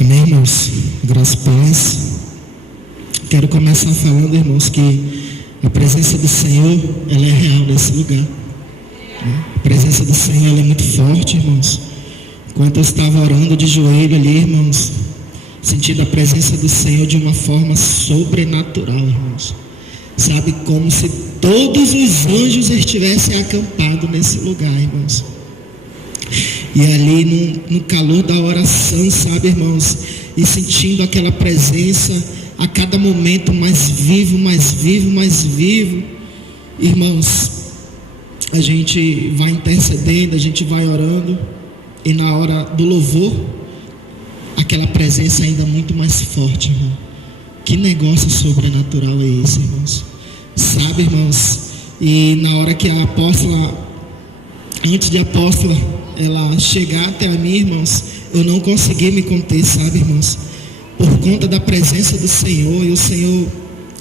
Amém, irmãos? Graças a Deus. Quero começar falando, irmãos, que a presença do Senhor, ela é real nesse lugar. A presença do Senhor, ela é muito forte, irmãos. Enquanto eu estava orando de joelho ali, irmãos, sentindo a presença do Senhor de uma forma sobrenatural, irmãos. Sabe, como se todos os anjos estivessem acampados nesse lugar, irmãos. E ali no calor da oração, sabe, irmãos, e sentindo aquela presença a cada momento mais vivo, mais vivo, mais vivo, irmãos, a gente vai intercedendo, a gente vai orando, e na hora do louvor, aquela presença ainda muito mais forte, irmão. Que negócio sobrenatural é esse, irmãos? Sabe, irmãos, e na hora que a apóstola, antes de a apóstola ela chegar até a mim, irmãos, eu não consegui me conter, sabe, irmãos, por conta da presença do Senhor. E o Senhor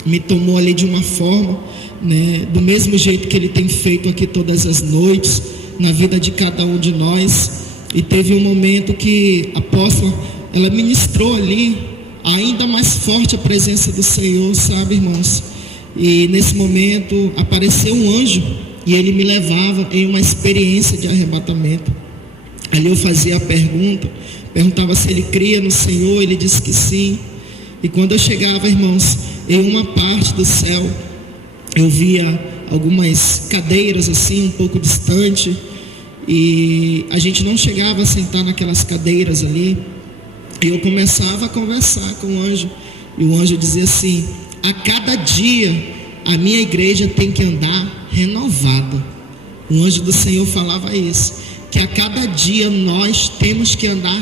me tomou ali de uma forma, né, do mesmo jeito que Ele tem feito aqui todas as noites, na vida de cada um de nós. E teve um momento que a apóstola, ela ministrou ali, ainda mais forte a presença do Senhor, sabe, irmãos, e nesse momento apareceu um anjo, e ele me levava em uma experiência de arrebatamento. Ali eu fazia a perguntava se ele cria no Senhor, ele disse que sim. E quando eu chegava, irmãos, em uma parte do céu, eu via algumas cadeiras assim, um pouco distante, e a gente não chegava a sentar naquelas cadeiras ali. E eu começava a conversar com o anjo, e o anjo dizia assim: a cada dia a minha igreja tem que andar renovada. O anjo do Senhor falava isso, que a cada dia nós temos que andar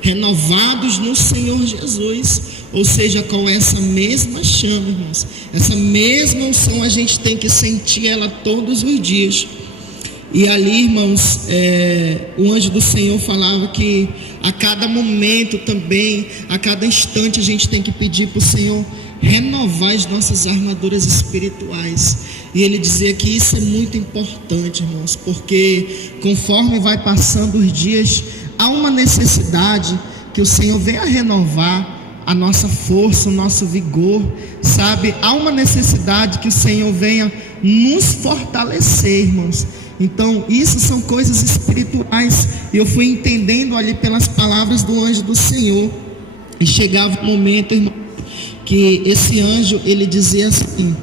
renovados no Senhor Jesus, ou seja, com essa mesma chama, irmãos, essa mesma unção, a gente tem que sentir ela todos os dias. E ali, irmãos, o anjo do Senhor falava que a cada momento também, a cada instante, a gente tem que pedir para o Senhor renovar as nossas armaduras espirituais. E ele dizia que isso é muito importante, irmãos, porque conforme vai passando os dias, há uma necessidade que o Senhor venha renovar a nossa força, o nosso vigor, sabe? Há uma necessidade que o Senhor venha nos fortalecer, irmãos. Então, isso são coisas espirituais. E eu fui entendendo ali pelas palavras do anjo do Senhor. E chegava um momento, irmão, que esse anjo, ele dizia assim: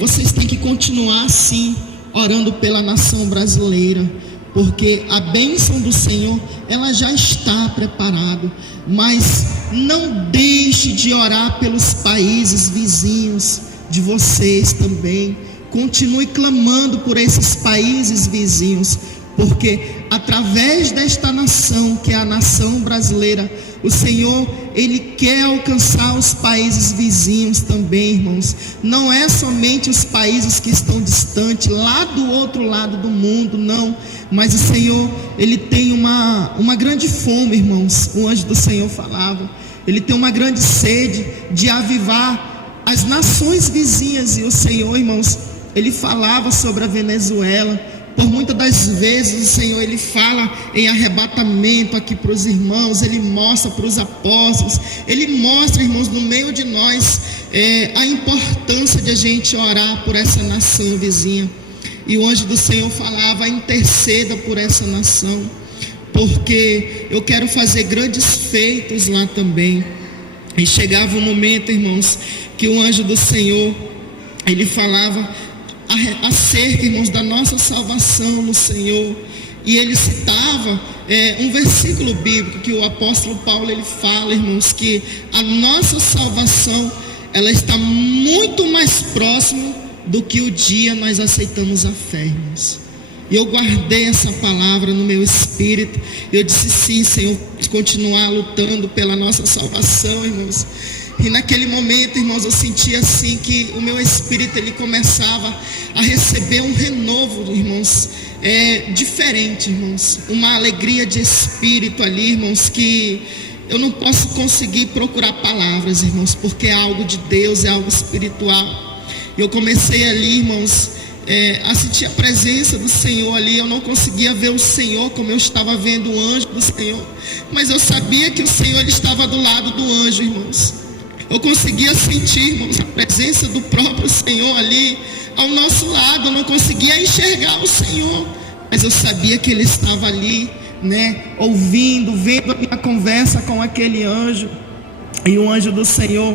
vocês têm que continuar assim, orando pela nação brasileira, porque a bênção do Senhor, ela já está preparada. Mas não deixe de orar pelos países vizinhos de vocês também. Continue clamando por esses países vizinhos, porque através desta nação, que é a nação brasileira, o Senhor, Ele quer alcançar os países vizinhos também, irmãos. Não é somente os países que estão distantes, lá do outro lado do mundo, não. Mas o Senhor, Ele tem uma grande fome, irmãos. O anjo do Senhor falava, Ele tem uma grande sede de avivar as nações vizinhas. E o Senhor, irmãos, Ele falava sobre a Venezuela. Por muitas das vezes o Senhor, Ele fala em arrebatamento aqui para os irmãos. Ele mostra para os apóstolos, Ele mostra, irmãos, no meio de nós, a importância de a gente orar por essa nação vizinha. E o anjo do Senhor falava: interceda por essa nação, porque eu quero fazer grandes feitos lá também. E chegava um momento, irmãos, que o anjo do Senhor, ele falava acerca, irmãos, da nossa salvação no Senhor. E ele citava um versículo bíblico que o apóstolo Paulo, ele fala, irmãos, que a nossa salvação, ela está muito mais próxima do que o dia nós aceitamos a fé, irmãos. E eu guardei essa palavra no meu espírito. Eu disse: sim, Senhor, continuar lutando pela nossa salvação, irmãos. E naquele momento, irmãos, eu sentia assim que o meu espírito ele começava a receber um renovo, irmãos, diferente, irmãos, uma alegria de espírito ali, irmãos, que eu não posso conseguir procurar palavras, irmãos, porque é algo de Deus, é algo espiritual. E eu comecei ali, irmãos, a sentir a presença do Senhor ali. Eu não conseguia ver o Senhor como eu estava vendo o anjo do Senhor, mas eu sabia que o Senhor ele estava do lado do anjo, irmãos. Eu conseguia sentir, irmãos, a presença do próprio Senhor ali ao nosso lado. Eu não conseguia enxergar o Senhor, mas eu sabia que Ele estava ali, ouvindo, vendo a minha conversa com aquele anjo. E o anjo do Senhor,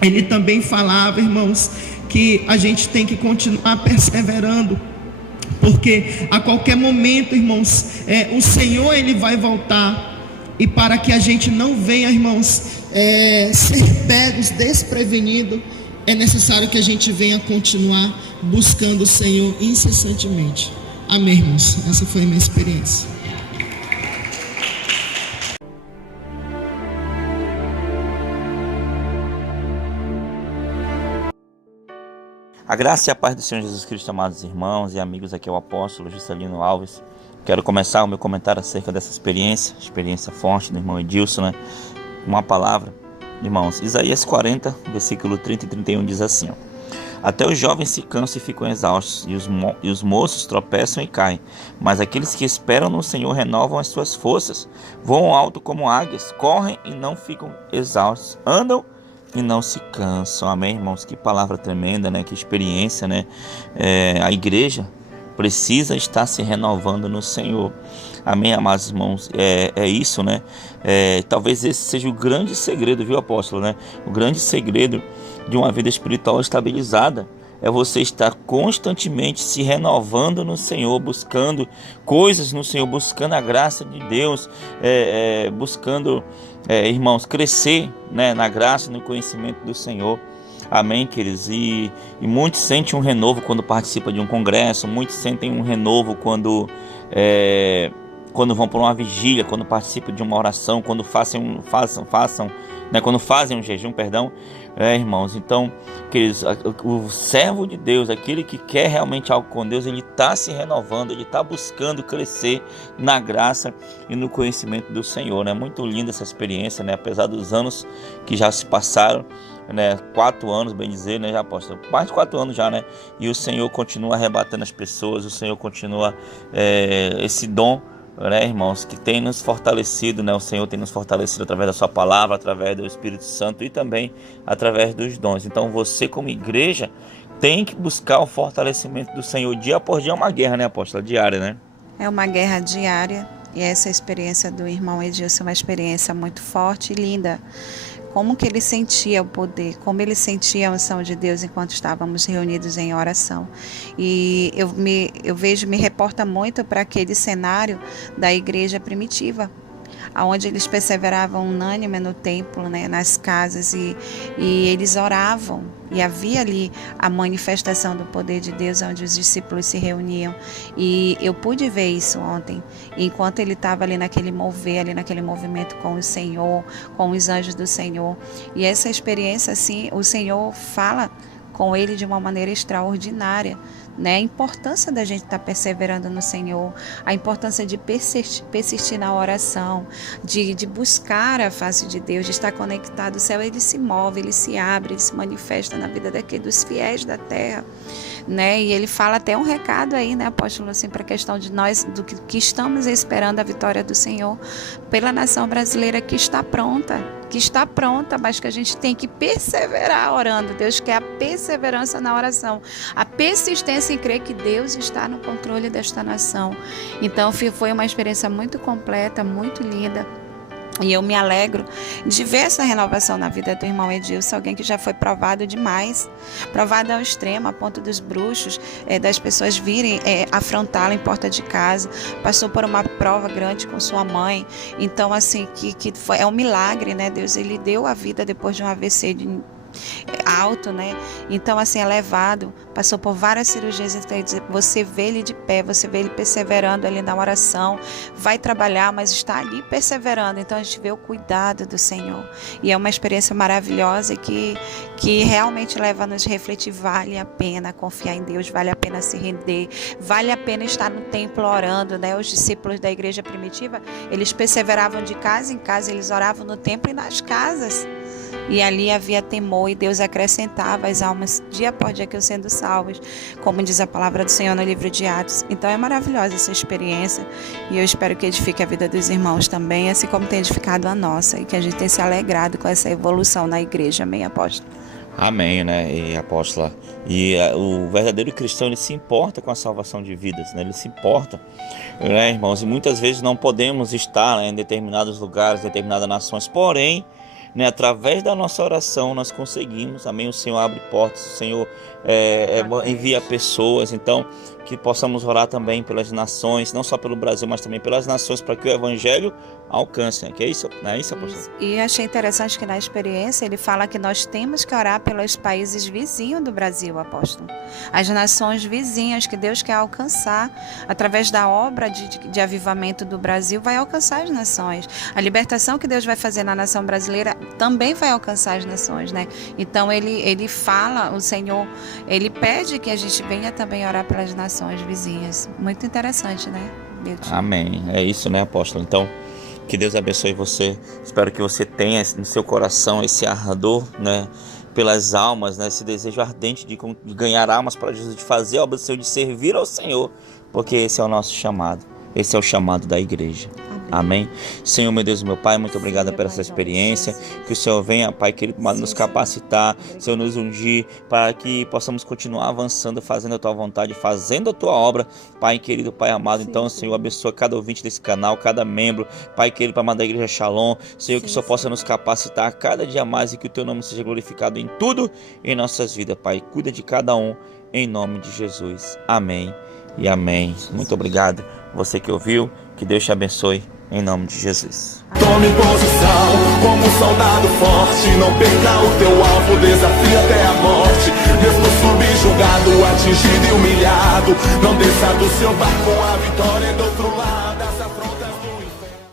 ele também falava, irmãos, que a gente tem que continuar perseverando, porque a qualquer momento, irmãos, o Senhor ele vai voltar. E para que a gente não venha, irmãos, ser pegos desprevenidos, é necessário que a gente venha continuar buscando o Senhor incessantemente. Amém, irmãos? Essa foi a minha experiência. A graça e a paz do Senhor Jesus Cristo, amados irmãos e amigos, aqui é o apóstolo Juscelino Alves. Quero começar o meu comentário acerca dessa experiência forte do irmão Edilson, uma palavra, irmãos. Isaías 40, versículo 30 e 31 diz assim: até os jovens se cansam e ficam exaustos, e os moços tropeçam e caem, mas aqueles que esperam no Senhor renovam as suas forças, voam alto como águias, correm e não ficam exaustos, andam e não se cansam. Amém, irmãos? Que palavra tremenda, que experiência, a igreja precisa estar se renovando no Senhor. Amém, amados irmãos? É isso, talvez esse seja o grande segredo, viu, apóstolo, O grande segredo de uma vida espiritual estabilizada é você estar constantemente se renovando no Senhor, buscando coisas no Senhor, buscando a graça de Deus, buscando, irmãos, crescer, na graça e no conhecimento do Senhor. Amém, queridos? E muitos sentem um renovo quando participam de um congresso, muitos sentem um renovo quando vão para uma vigília, quando participam de uma oração, quando quando fazem um jejum, irmãos. Então, queridos, o servo de Deus, aquele que quer realmente algo com Deus, ele está se renovando, ele está buscando crescer na graça e no conhecimento do Senhor. É muito linda essa experiência, apesar dos anos que já se passaram, 4 anos, bem dizer, já apóstolo, mais de 4 anos já, e o Senhor continua arrebatando as pessoas, o Senhor continua esse dom, irmãos, que tem nos fortalecido, o Senhor tem nos fortalecido através da sua palavra, através do Espírito Santo e também através dos dons. Então você, como igreja, tem que buscar o fortalecimento do Senhor. Dia por dia é uma guerra, apóstola, diária, É uma guerra diária, e essa experiência do irmão Edilson é uma experiência muito forte e linda. Como que ele sentia o poder, como ele sentia a unção de Deus enquanto estávamos reunidos em oração. E eu vejo, me reporta muito para aquele cenário da igreja primitiva, onde eles perseveravam unânime no templo, nas casas, e eles oravam, e havia ali a manifestação do poder de Deus, onde os discípulos se reuniam. E eu pude ver isso ontem, enquanto ele estava ali naquele mover, ali naquele movimento com o Senhor, com os anjos do Senhor. E essa experiência, assim, o Senhor fala com ele de uma maneira extraordinária, A importância da gente estar perseverando no Senhor, a importância de persistir na oração, de buscar a face de Deus, de estar conectado. O céu, ele se move, ele se abre, ele se manifesta na vida dos fiéis da terra, E ele fala até um recado aí, apóstolo, assim, para a questão de nós, do que estamos esperando a vitória do Senhor pela nação brasileira que está pronta, mas que a gente tem que perseverar orando. Deus quer a perseverança na oração, a persistência em crer que Deus está no controle desta nação. Então foi uma experiência muito completa, muito linda. E eu me alegro de ver essa renovação na vida do irmão Edilson, alguém que já foi provado demais, provado ao extremo, a ponto dos bruxos, das pessoas virem afrontá-lo em porta de casa, passou por uma prova grande com sua mãe. Então, assim, é um milagre, Deus, ele deu a vida depois de um AVC alto, né? Então, assim, elevado, passou por várias cirurgias, então você vê ele de pé, você vê ele perseverando ali na oração, vai trabalhar, mas está ali perseverando. Então, a gente vê o cuidado do Senhor. E é uma experiência maravilhosa que realmente leva a nos refletir, vale a pena confiar em Deus, vale a pena se render, vale a pena estar no templo orando, né? Os discípulos da igreja primitiva, eles perseveravam de casa em casa, eles oravam no templo e nas casas. E ali havia temor e Deus acrescentava as almas dia após dia que iam sendo salvas, como diz a palavra do Senhor no livro de Atos. Então é maravilhosa essa experiência e eu espero que edifique a vida dos irmãos também, assim como tem edificado a nossa, e que a gente tenha se alegrado com essa evolução na igreja. Amém, apóstolo? Amém, né, e apóstola? E o verdadeiro cristão, ele se importa com a salvação de vidas, né? Ele se importa, né, irmãos? E muitas vezes não podemos estar, né, em determinados lugares, determinadas nações, porém, né, através da nossa oração nós conseguimos, amém? O Senhor abre portas, o Senhor envia pessoas, então que possamos orar também pelas nações, não só pelo Brasil, mas também pelas nações, para que o Evangelho alcance, né? Que é isso, não é isso, apóstolo? E achei interessante que na experiência ele fala que nós temos que orar pelos países vizinhos do Brasil, apóstolo. As nações vizinhas que Deus quer alcançar, através da obra de avivamento do Brasil, vai alcançar as nações. A libertação que Deus vai fazer na nação brasileira também vai alcançar as nações, né? Então ele fala, o Senhor, ele pede que a gente venha também orar pelas nações vizinhas. Muito interessante, né? Deus. Amém. É isso, né, apóstolo? Então, que Deus abençoe você. Espero que você tenha no seu coração esse ardor, né, pelas almas, né, esse desejo ardente de ganhar almas para Jesus, de fazer a obra do Senhor, de servir ao Senhor, porque esse é o nosso chamado. Esse é o chamado da igreja. Amém. Senhor, meu Deus, meu Pai, muito obrigado por essa experiência. Que o Senhor venha, Pai querido, nos capacitar, Senhor, nos ungir, para que possamos continuar avançando, fazendo a Tua vontade, fazendo a Tua obra, Pai querido, Pai amado. Então, Senhor, abençoa cada ouvinte desse canal, cada membro, Pai querido, Pai amado da Igreja Shalom. Senhor, que o Senhor possa nos capacitar cada dia mais e que o Teu nome seja glorificado em tudo em nossas vidas, Pai. Cuida de cada um, em nome de Jesus. Amém e amém. Muito obrigado, você que ouviu. Que Deus te abençoe. Em nome de Jesus. Tome posição como um soldado forte. Não perca o teu alvo, desafie até a morte. Mesmo subjugado, atingido e humilhado, não desça do seu barco, a vitória é do outro